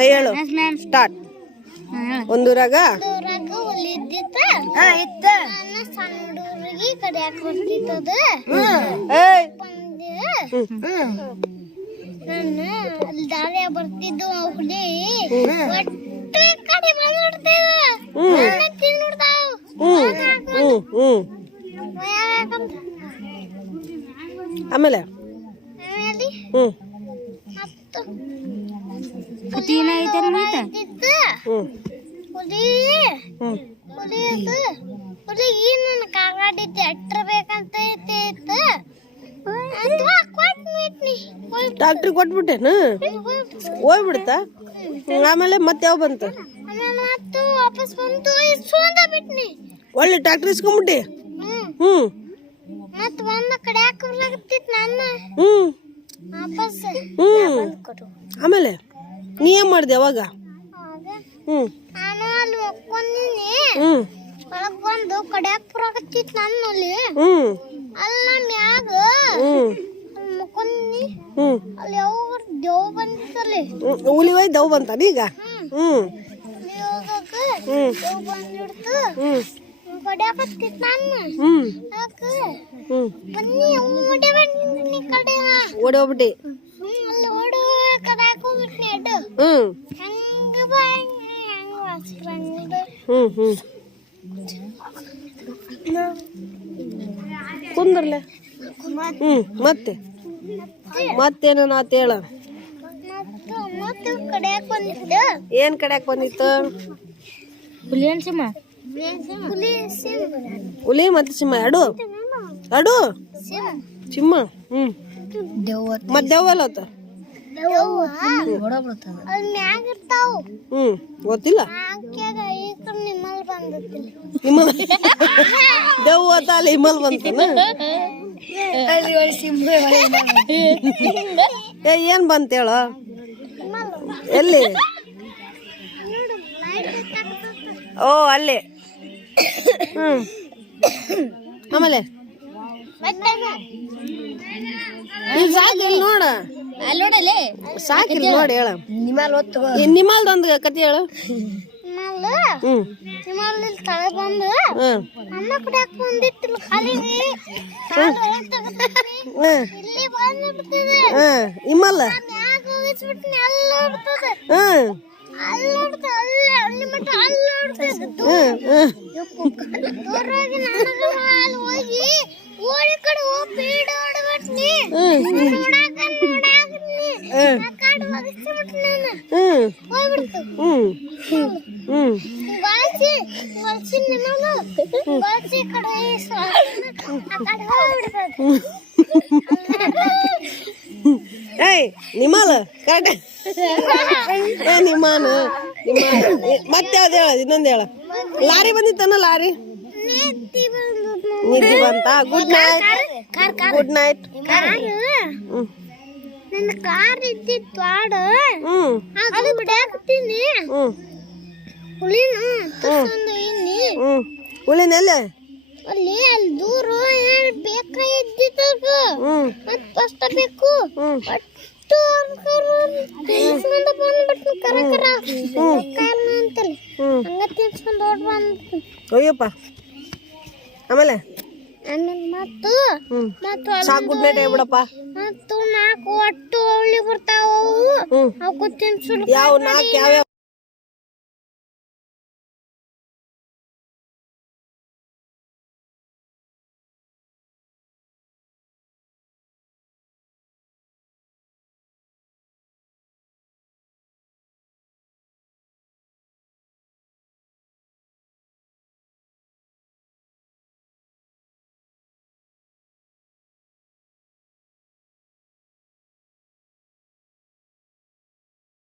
ಹೇಳು. ಸ್ಟಾರ್ಟ್ ಒಂದು ರಾಗ. ಬರ್ತಿದ್ದು ಹುಲಿ. ಒಟ್ಟು ಕಡೆ ತಿನ್ಬಿಡ್ತಾವ ಆಮೇಲೆ. ಹ್ಮ್. ಕತಿನ ಐತೆ ಐತೆ ಏನ್ ನನ್ನ ಕಾಗಾಡಿದ್ದೆ ಬೇಕಂತ ಐತೆ ಇತ್ತು ಡಾಕ್ಟ್ರಿಗೆ ಕೊಟ್ಬಿಟ್ಟೇನು? ಹೋಗ್ಬಿಡ್ತಾ? ಆಮೇಲೆ ಮತ್ತೆ ಯಾವ ಬಂತು? ಆಮೇಲೆ ಮತ್ತು ವಾಪಸ್ ಬಂತು ಇಸ್ಕೊಂಡ ಬಿಟ್ನಿ ಒಳ್ಳೆ ಡಾಕ್ಟ್ರ್ ಇಸ್ಕೊಂಬಿಟ್ಟಿ? ಹ್ಮ್. ಮತ್ತೆ ಮತ್ ಒಂದ ಕಡೆ ಹಾಕಲಾಗತ್ತಿತ್ತು ನನ್ನ ಹ್ಮ್. ವಾಪಸ್. ಹ್ಮ್. ಕೊಟ್ಟು ಆಮೇಲೆ? ನೀ ಏನ್ ಮಾಡಿದೆ ಅವಾಗ? ನಾನು ಅಲ್ಲಿ ಒಕ್ಕೊಂಡಿನಿ ಹ್ಮ್. ಒಳಗ್ ಬಂದು ಕಡ್ಯಾಕ್ ಬರಾಕತ್ತಿತ್ತು ನನ್ನಲ್ಲಿ. ಹ್ಮ್. ಅಲ್ಲ ಮ್ಯಾಗ ಮುಕ್ಕೊಂಡಿ ಅಲ್ಲಿ ಯಾವ ದೇವ್. ಹುಲಿ ಹೋಯ್ ದವ್ ಬಂತಾನ ಈಗ? ಹ್ಮ್. ಹ್ಞೂ ಹೋಗಾಕ ಹ್ಮ್. ದೇವ್ ಬಂದಿಡ್ತು ಹ್ಮ್. ಕಡ್ಯಾಕತ್ತಿತ್ತು ನಾನು. ಹ್ಮ್. ಯಾಕ? ಹ್ಮ್. ಬನ್ನಿ ಓಡಿ ಬಂದಿನಿ ಕಡೆ. ಓಡಿ ಹೋಗ್ಬಿಟ್ಟಿ. ಹ್ಮ್. ಹ್ಮ್ ಹ್ಮ್. ಕುಂದ್ರಲೆ. ಹ್ಮ್ ಮತ್ತೆ? ಮತ್ತೇನ ಆತ ಹೇಳ. ಏನ್ ಕಡ್ಯಾಕ್ ಬಂದಿತ್ತು? ಹುಲಿ ಮತ್ತೆ ಸಿಂಹ ಎಡು ಸಿಂ ಸಿಂಹ. ಹ್ಮ್. ಮತ್ತೆ ಮತ್ ದೆವ್ವಲ್ಲ ಹ್ಮ್. ಗೊತ್ತಿಲ್ಲ. ಹಿಮಲ್ ದೆವ್ವ ಹಿಮಲ್ ಬಂತನ ಏ ಏನ್ ಬಂತ ಹೇಳ? ನಿಮ್ಮಲ್ಲ ಎಲ್ಲಿ? ಓ ಅಲ್ಲಿ. ಹ್ಮ್. ಆಮೇಲೆ? ಇಲ್ಲಿ ನೋಡ. ಅಲ್ಲಿ ನೋಡಲೆ? ಸಾಕಿಲ್ ನೋಡಿ ಹೇಳ. ನಿಮ್ಮಲ್ದೊಂದು ಕತಿ ಹೇಳು. ನಿಮ್ಮಲ್ಲ ಹ್ಮ್ ನಿಮ್ಮಲ್ಲಿ ತಳ ಬಂದು ಹ್ಮ್ ಅನ್ನ ಕುಡಿಯಾಕ ಬಂದಿತ್ತಿಲ್ಲ ಖಾಲಿಗೆ ಕಾಲು ಒಳಗ್ ತಗದ್ಬಿಟ್ನಿ. ಹ್ಮ್ ಇಲ್ಲಿ ಬಂದು ಬಿಡ್ತದೆ ಹ್ಮ್ ಹಿಮಲ್ಲ ಮ್ಯಾಗ ಹೋಗಿಸ್ಬಿಟ್ನಿ ಅಲ್ಲ ಬಿಡ್ತದೆ ಹ್ಮ್ ಅಲ್ಲ ಬಿಡ್ತದೆ ಅಲ್ಲ ಅಲ್ಲಿ ಮಟ್ಟ ಅಲ್ಲ ಬಿಡ್ತದೆ ಹ್ಮ್ ಹ್ಮ್ ದೂರ ಹೋಗಿ ನನಗ ಅಲ್ಲಿ ಹೋಗಿ ಓಡಿ ಕಡೆ ಹೋಗಿ ಬೀಡ್ ಹೊಡ್ಬಿಟ್ನಿ ಹ್ಮ್ ನೋಡಾಕ ನೋಡಾಕತ್ನಿ ಹ್ಮ್ ಆ ಕಾಡು ಒಗಿಸ್ಬಿಟ್ನಿ ನಾನು ಹ್ಮ್. ಹ್ಮ್. ಹ್ಮ್. ಏಯ್ ನಿಮ್ಮಲ್ಲ ಕರೆಕ್ಟ್ ಏ ನಿಮ್ಮ ನಿಮ್ಮ ಮತ್ತೆ ಯಾವ್ದು ಹೇಳ ಇನ್ನೊಂದು ಹೇಳ. ಲಾರಿ ಬಂದಿತ್ತನ ಲಾರಿ? ನಿದ್ದೆ ಬಂತ? Good night good night hmm. ನನ್ನ ಕಾರ್ ಇದ್ದಿತ್ತು ಆಡು. ಅದು ಬಿಡಾಕತ್ತೀನಿ ಹುಲಿನ ತರ್ಸೊಂದು ಇನ್ನಿ ಹುಲಿನೆಲ್ಲ ಅಲ್ಲಿ ಅಲ್ಲಿ ದೂರ ಬೇಕ ಇದ್ದಿತ್ತು ಮತ್ ಫಸ್ಟ್ ಬೇಕು. ಒಟ್ಟು ತಿನ್ಸ್ಕೊಂಡ ಬಂದ್ಬಿಟ್ಟು ಕರ ಕರ. ಕಾಲ್ ಅಂತಲ್ಲಿ ಹಂಗ ತಿನ್ಸ್ಕೊಂಡು ಓಡ್ ಬಂದ್ಬಿಟ್ಟು ಅಯ್ಯಪ್ಪ. ಆಮೇಲೆ? ಮತ್ತು ಮತ್ತು ಸಾಕು ಗುಡ್ ನೈಟ್ ಹೇಳ್ಬಿಡಪ್ಪ ಮತ್ತು ನಾಲ್ಕು ಒಟ್ಟು ಅವಳಿ ಬರ್ತಾವ ಅವು ಯಾವ ನಾಲ್ಕು ಯಾವ